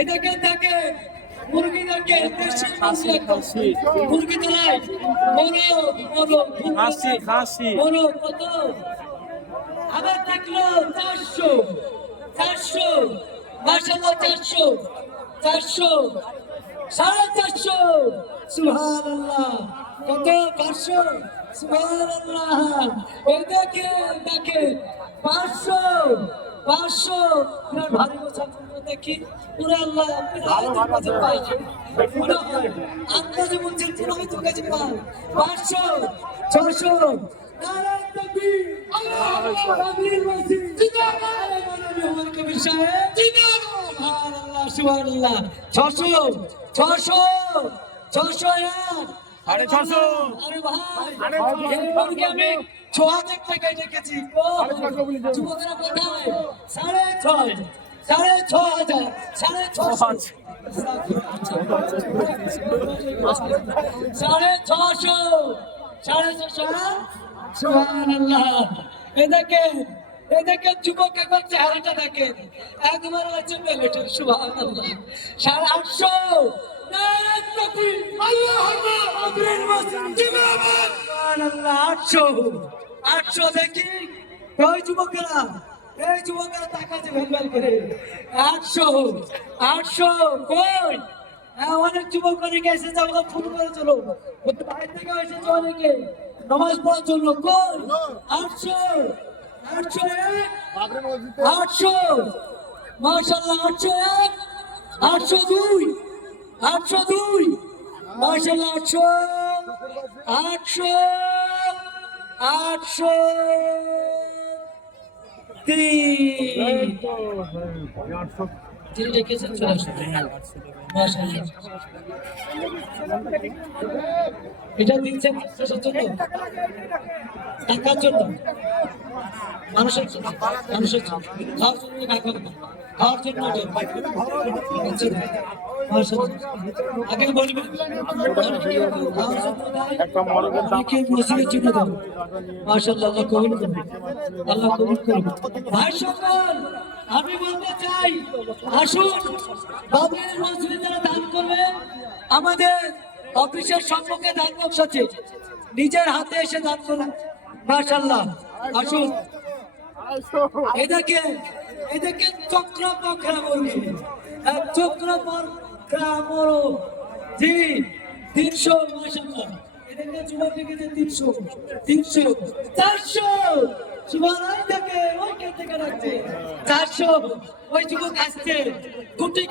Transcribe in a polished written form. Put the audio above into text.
এটাকে দেখে মুরগিদেরকে মুরগি তোলায় বড় কত আবার থাকলো 400 মাশাআল্লাহ 400 450 সুবহানাল্লাহ কত 500 সুবহানাল্লাহ এটাকে দেখে 500 ভারী বছর দেখি পুরো আল্লাহ আন্দাজে বলছেন পুরো হয়তো কাছে পান 500 600 নারায়ণ নবী আল্লাহু আকবার জিন্দাবাদ আমার কবির সাহেব জিন্দাবাদ সুবহানাল্লাহ 600 সাড়ে 600 আরে ভাই আমি 6000 টাকায় দেখেছি যুবকেরা কোথায় 6.5 6,500 সুবহানাল্লাহ এদেরকে যুবক একবার চেহারাটা দেখেন একবার আছে পেলেটা সুবহানাল্লাহ 850 নারায়ণ তাকবীর আল্লাহু আকবার জিন্দাবাদ সুবহানাল্লাহ 800 দেখি ওই যুবকেরা তাকাতে ভেলভেল করে 800 কই অনেক যুবক অনেকে এসেছে আমাকে ফোন করে চলো বাইরে থেকে এসেছে অনেকে নামাজ পড়ার জন্য কই 800 মাশাআল্লাহ 802 মাশাআল্লাহ 800 এটা দিচ্ছেন টাকার জন্য মানুষের জন্য খাওয়ার জন্য আগে বলবেন মসজিদের জন্য দাও মাশাআল্লাহ আল্লাহ কবুল করুন ভাই সকল আমি বলতে চাই আসুন বাবুর মসজিদে যারা দান করবেন আমাদের অফিসের সম্মুখে দান বক্স আছে নিজের হাতে এসে দান করুন মাশাআল্লাহ আসুন এদেরকে চক্র পকড়া মুরগি চক্র পকড়া মোরো জি 300 মাশাআল্লাহ এদেরকে যুবক লিখেছে 300 400 সুবহানাল্লাহ থেকে ওই কে থেকে রাখছে 400 ওই যুবক আসছে কোটি